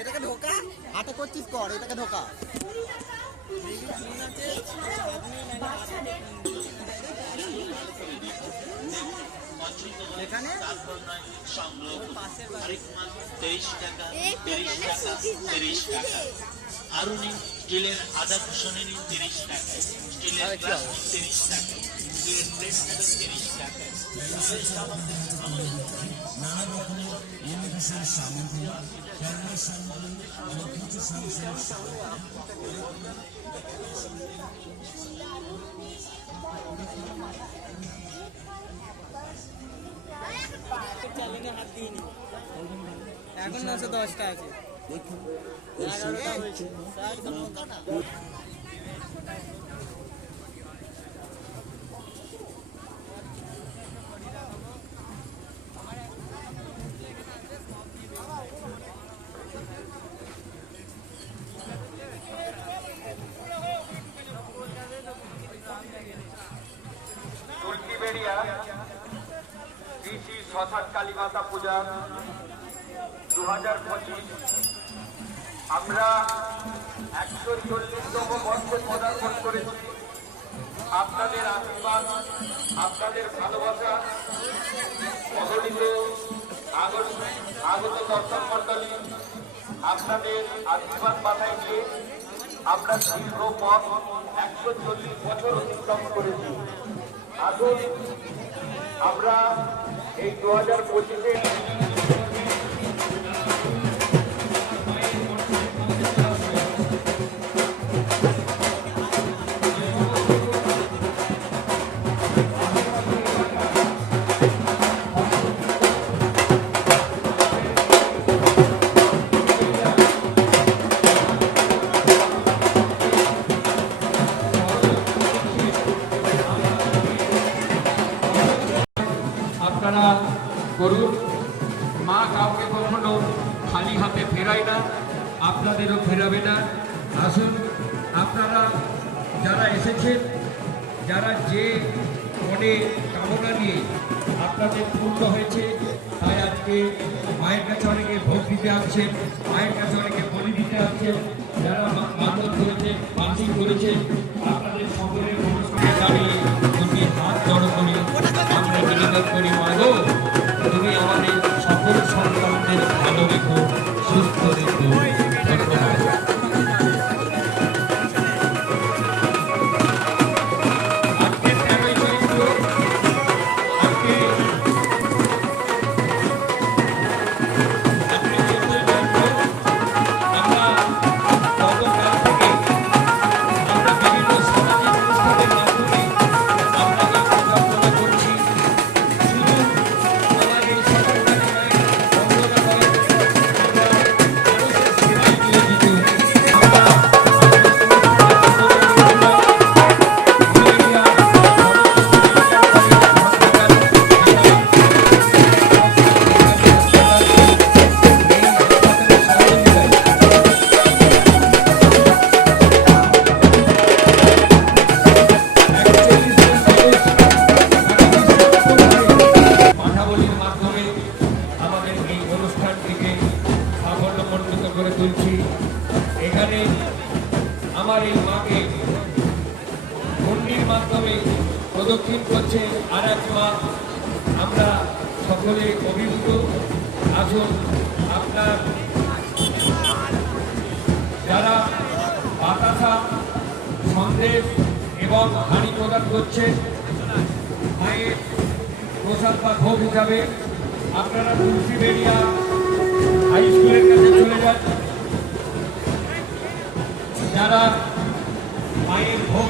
এটাকে ঢোকা হাতে করছিস কর, এটাকে ঢোকা। এখানে আরো নিন স্টিলের আদা কুশনে নিন 30 টাকা, স্টিলের গ্লাস 30 টাকা, স্টিলের প্লেট 30 টাকা। নানা রকমের ইমিটেশন সামগ্রী, খেলনার সামগ্রী এবং কিছু সংসারের এখন 910টা আছে, 11টা হয়েছে। তুর্কিবেড়িয়া শ্রী শ্রী শশাক কালীমাতা পূজা 2025 আমরা 140তম বর্ষে পদার্পণ করেছি। আপনাদের আশীর্বাদ, আপনাদের ভালোবাসা, অগণিত আগত দর্শক মন্ডলী, আপনাদের আশীর্বাদ মাথায় নিয়ে আমরা দীর্ঘ পথ 140 বছর অতিক্রম করেছি। আসুন আমরা এই 2025-এ আপনারা করুন। মা কাউকে কখনো খালি হাতে ফেরায় না, আপনাদেরও ফেরাবে না। আসুন আপনারা যারা এসেছেন, যারা যে মনে কামনা নিয়ে আপনাদের পূর্ণ হয়েছে, তাই আজকে মায়ের কাছে অনেকে ভোগ দিতে আসছেন, মায়ের কাছে অনেকে বলি দিতে আসছেন। যারা মানত করেছেন, মানসিক করেছেন, আপনাদের সকলের অনুষ্ঠানে দাঁড়িয়ে তুমি হাত জড়ো করি আমরা নিবেদন করি, মাগো তুমি আমাদের সকল সন্তানদের ভালো রেখো, সুস্থ রেখো। ধন্যবাদ। এখানে আমার এই মাকে মন্দির মাধ্যমে প্রদক্ষিণ করছে আর এক মা। আমরা সকলে অভিভূত। আসুন আপনার যারা বাতাসা, সন্দেশ এবং হাঁড়ি প্রদান করছে মায়ের প্রসাদ বা ভোগ হিসাবে, আপনারা তুলসীবেড়িয়া হাই স্কুলের কাছে চলে যান। যারা মায়ের ভোগ